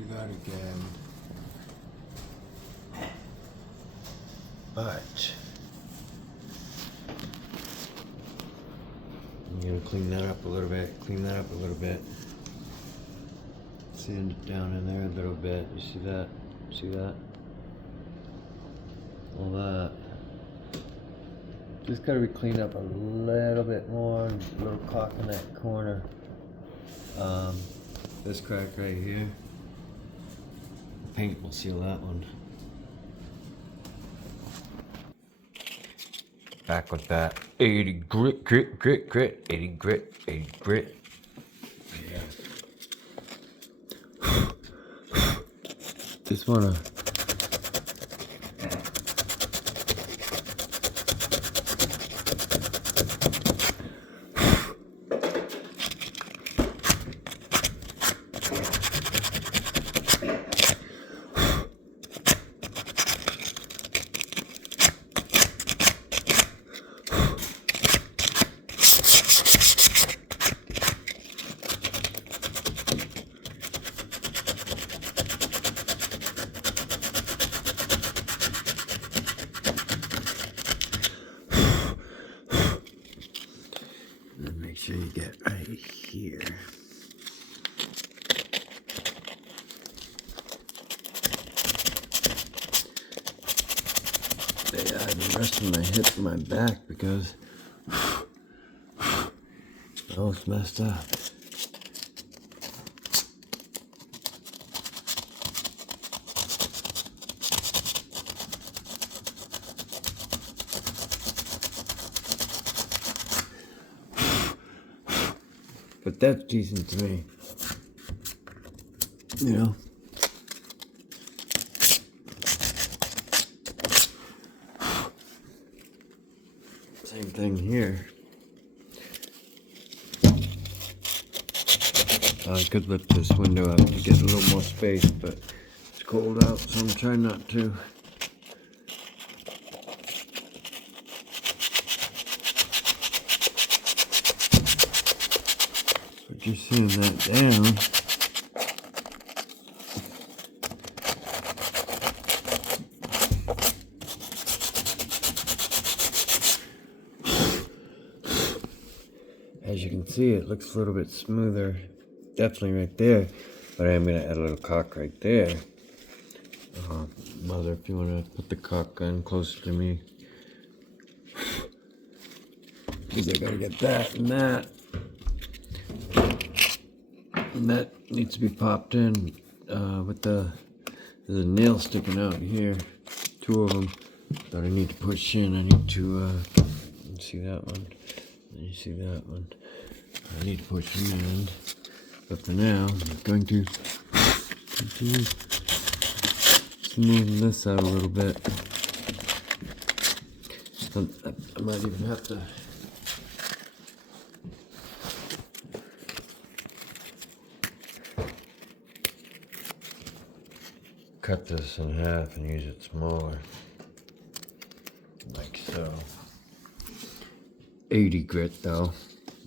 do that again. But I'm gonna clean that up a little bit, Sand it down in there a little bit. You see that? See that? All that. Just gotta be cleaned up a little bit more. A little caulk in that corner. This crack right here. Paint will seal that one. Back with that 80 grit, 80 grit, 80 grit. Yeah. Just wanna make sure you get right here. Yeah, I've been resting my hip and my back because I was messed up. But that's decent to me. You know? Same thing here. I could lift this window up to get a little more space, but it's cold out, so I'm trying not to. But you're seeing that down. As you can see, it looks a little bit smoother, definitely right there, but I am going to add a little caulk right there. Mother, if you want to put the caulk gun closer to me, because I got to get that and that. And that needs to be popped in with there's a nail sticking out here, 2 of them that I need to push in. I need to, see that one, and you see that one. I need to push them in, but for now, I'm going to smoothen this out a little bit. I might even have to cut this in half and use it smaller, like so. 80 grit though,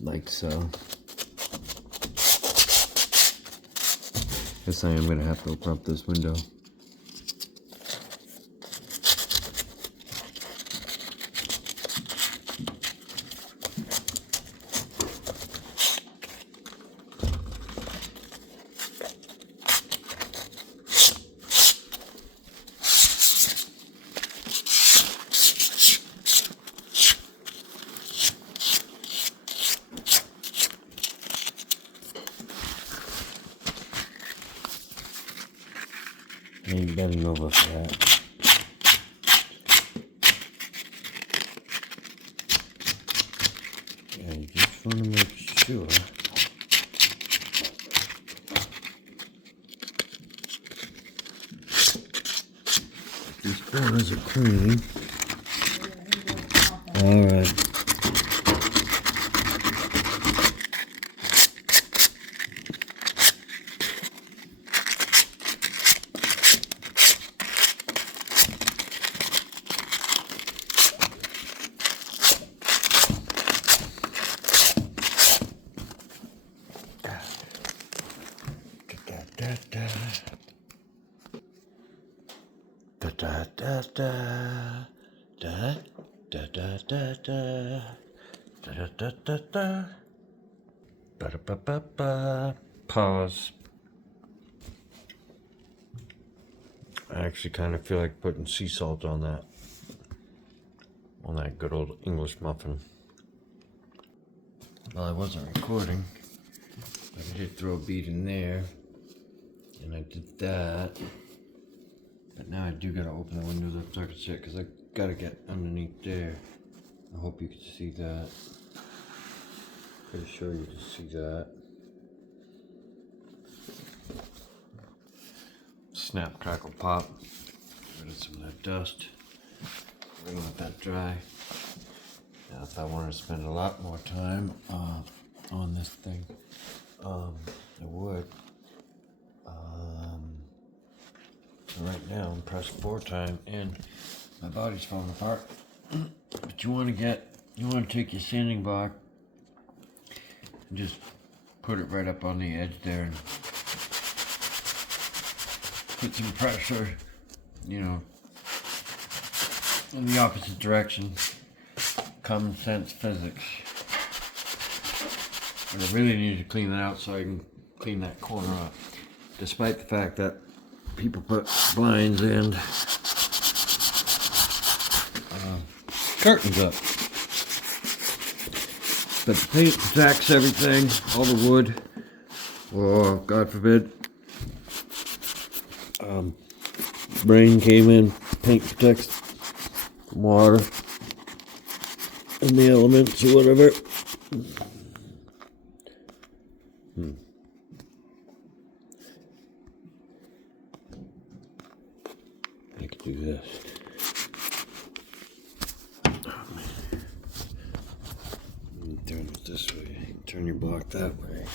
like so. Guess I am gonna have to open up this window. Ain't bending over for that. Yeah, you just want to make sure these corners are clean. All right. Da da da da da da da da da da da da. Ba-da-ba-ba-ba. Pause. I actually kind of feel like putting sea salt on that good old English muffin. Well, I wasn't recording, but I did throw a bead in there, and I did that. But now I do gotta open the windows up so I can see it, because I gotta get underneath there. I hope you can see that. Pretty sure you can see that. Snap, crackle, pop. Get rid of some of that dust. We're gonna let that dry. Now, if I wanted to spend a lot more time on this thing, I would. Right now, I'm pressed 4 time, and my body's falling apart. But you want to take your sanding block and just put it right up on the edge there, and put some pressure, in the opposite direction. Common sense physics. And I really need to clean that out so I can clean that corner up. Despite the fact that people put blinds and curtains up. But the paint protects everything, all the wood, or God forbid, rain came in, paint protects from water and the elements or whatever. I could do this. Turn it this way. Turn your block that way.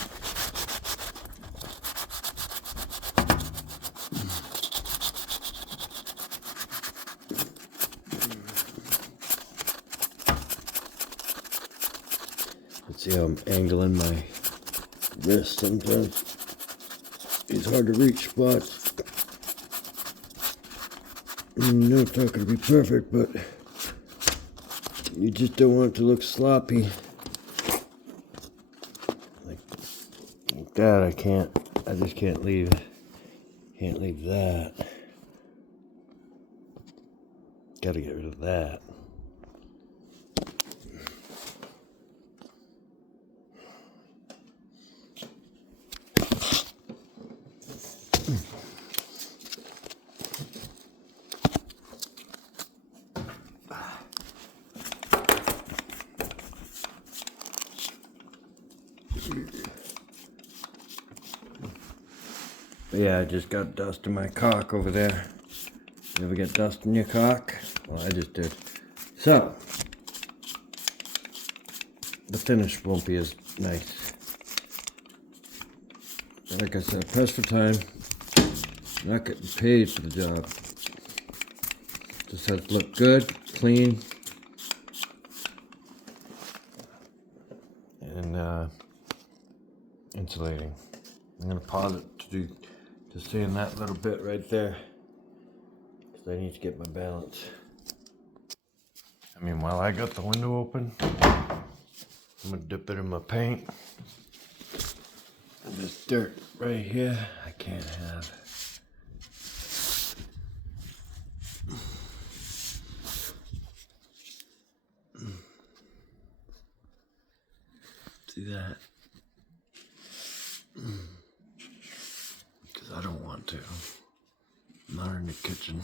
Let's see how I'm angling my wrist sometimes. It's hard to reach spots. No, it's not going to be perfect, but you just don't want it to look sloppy. Like that, I just can't leave that. Gotta get rid of that. But yeah, I just got dust in my cock over there. You ever get dust in your cock? Well, I just did. So, the finish won't be as nice. Like I said, press for time. Not getting paid for the job. Just has to look good, clean, and insulating. I'm gonna pause it to stay in that little bit right there, because I need to get my balance. I mean, while I got the window open, I'm gonna dip it in my paint. And this dirt right here, I can't have. See that? Because I don't want to. I'm not in the kitchen.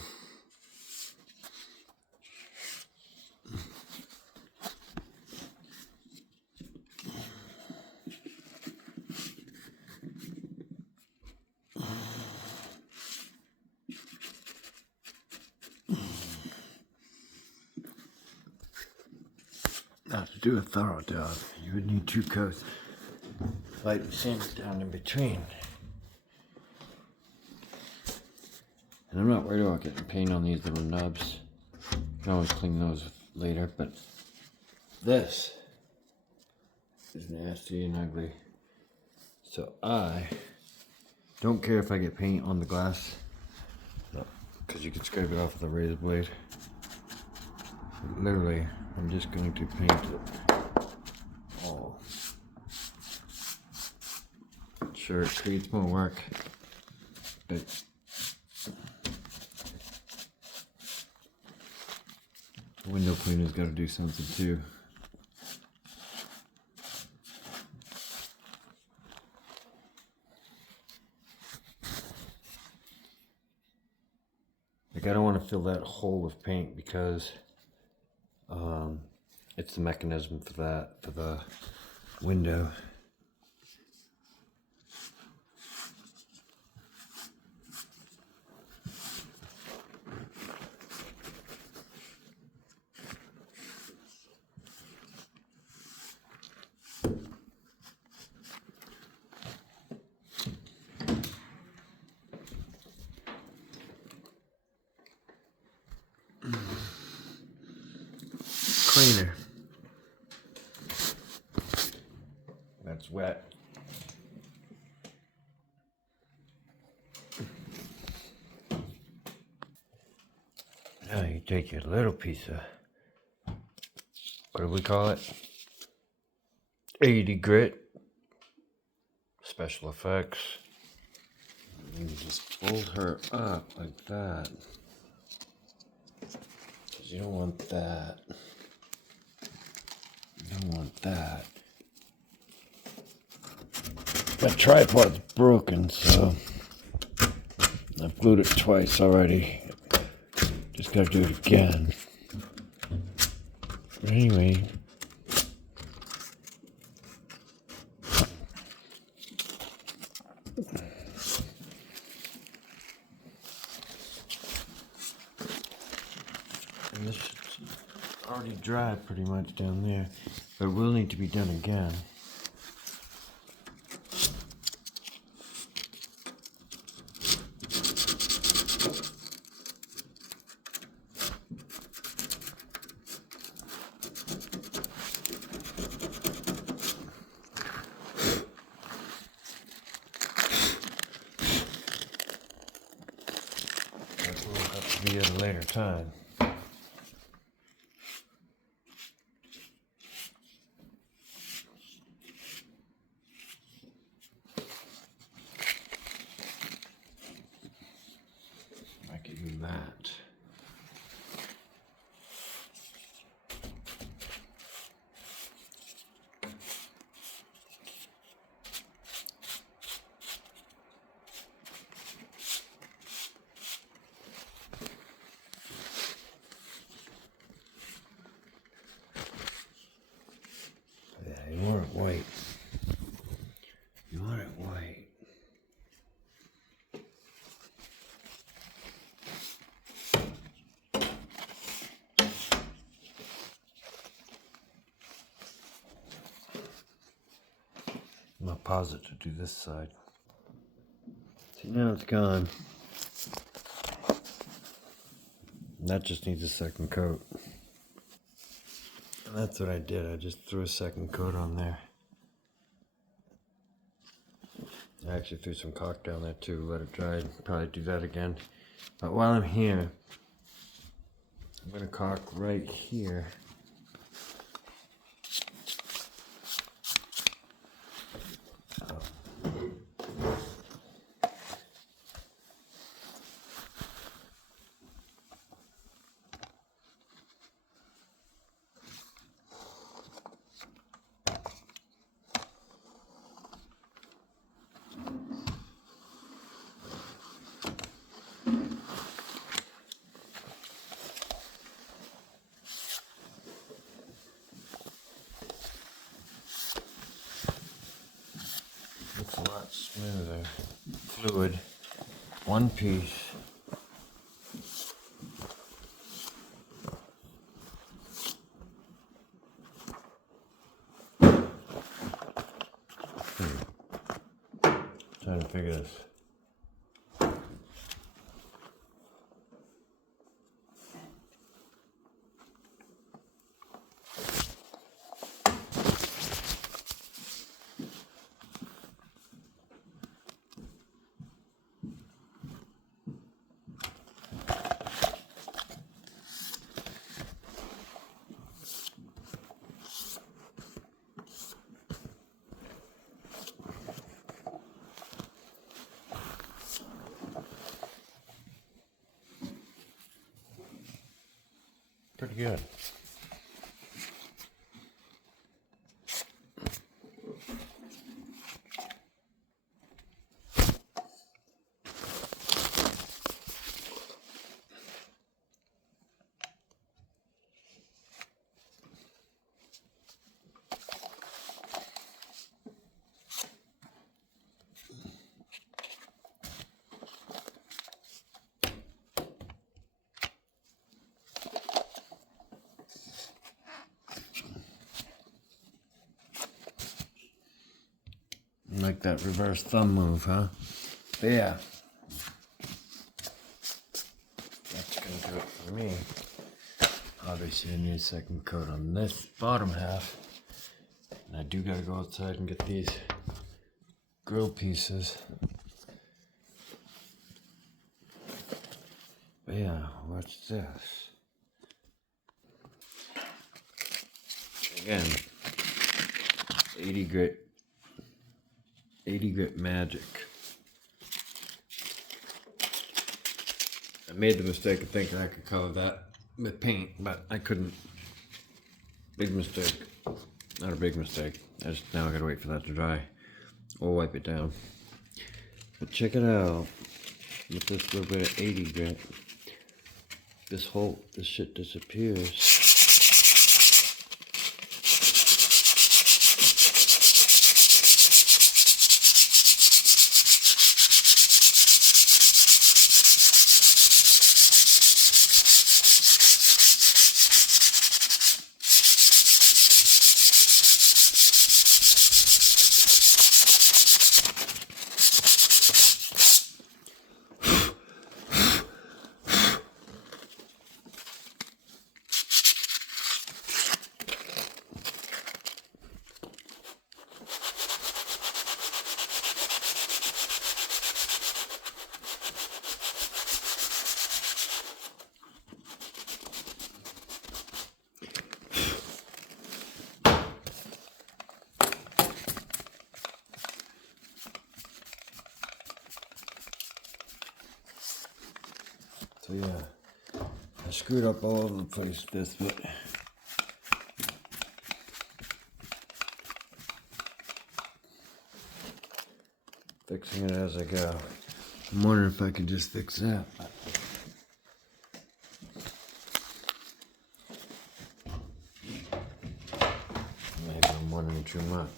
Now, to do a thorough job, you would need 2 coats. Light and sand down in between. And I'm not worried about getting paint on these little nubs. You can always clean those later, but this is nasty and ugly. So I don't care if I get paint on the glass, because you can scrape it off with a razor blade. Literally, I'm just going to paint it all. Sure, it creates more work, but the window cleaner's got to do something too. Like, I don't want to fill that hole with paint because it's the mechanism for that, for the window. Cleaner. That's wet. Now you take your little piece of, what do we call it? 80 grit. Special effects. And you just fold her up like that. Because you don't want that. You don't want that. My tripod's broken, so I've glued it twice already. Just gotta do it again. But anyway. And this shit's already dry pretty much down there, but it will need to be done again. That will have to be at a later time. I can do that. Yeah, you want it white. You want it white. I'm gonna pause it to do this side. See, now it's gone. And that just needs a second coat. And that's what I did. I just threw a second coat on there. I actually threw some caulk down there too, let it dry. Probably do that again. But while I'm here, I'm gonna caulk right here. Looks a lot smoother. Fluid. One piece. Trying to figure this. pretty good. Like that reverse thumb move, huh? But yeah. That's gonna do it for me. Obviously I need a second coat on this bottom half. And I do gotta go outside and get these grill pieces. But yeah, what's this? Again, 80 grit magic. I made the mistake of thinking I could color that with paint, but I couldn't. Big mistake. Not a big mistake. Now I gotta wait for that to dry. Or wipe it down. But check it out. With this little bit of 80 grit, this shit disappears. So yeah, I screwed up all over the place with this, but fixing it as I go. I'm wondering if I could just fix that. Maybe I'm wondering too much.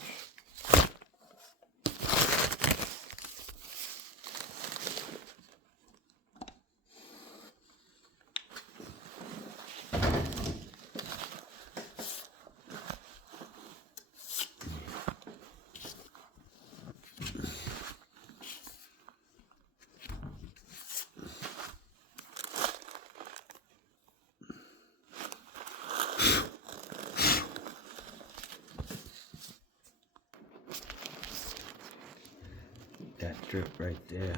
That drip right there,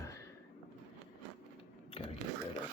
gotta get rid of.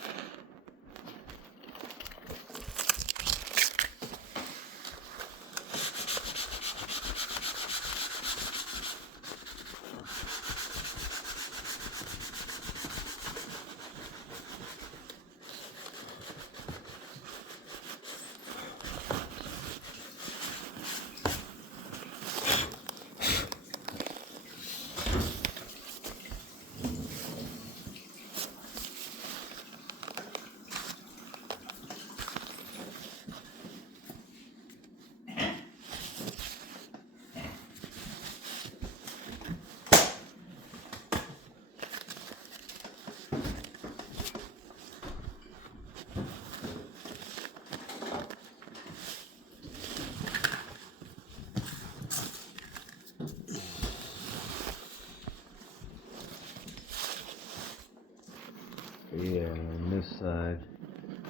Yeah, on this side,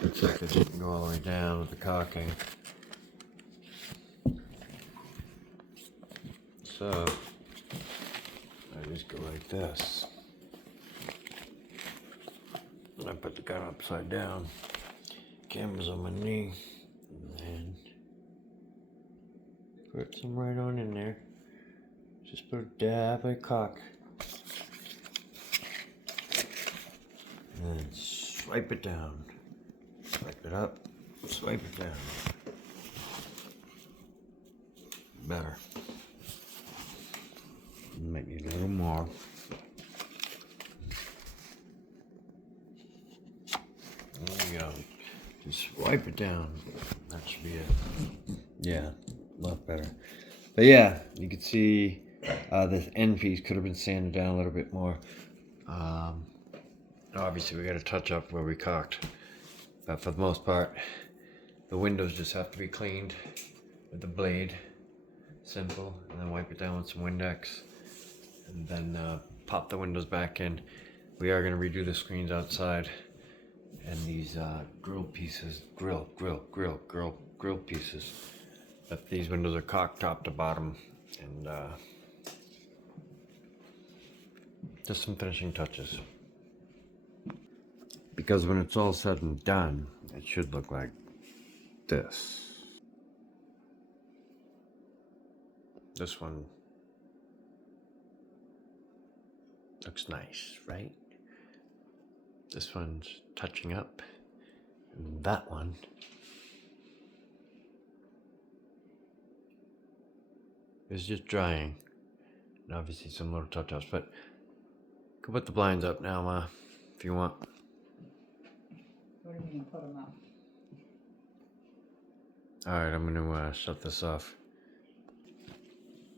looks like it didn't go all the way down with the caulking. So, I just go like this. And I put the gun upside down. Camera's on my knee. And then put some right on in there. Just put a dab of caulk. And then swipe it down. Swipe it up. Swipe it down. Better. Might need a little more. There we go. Just wipe it down. That should be it. Yeah, a lot better. But yeah, you can see this end piece could have been sanded down a little bit more. Obviously, we got to touch up where we caulked. But for the most part, the windows just have to be cleaned with the blade. Simple. And then wipe it down with some Windex. And then pop the windows back in. We are going to redo the screens outside. And these grill pieces, grill pieces. But these windows are caulked top to bottom. And just some finishing touches. Because when it's all said and done, it should look like this. This one looks nice, right? This one's touching up. And that one is just drying. And obviously some little touch-ups, but go put the blinds up now, Ma, if you want. What do you mean, put them up? Alright, I'm gonna shut this off.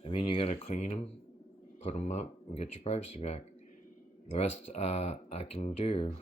I mean, you gotta clean them, put them up, and get your privacy back. The rest I can do.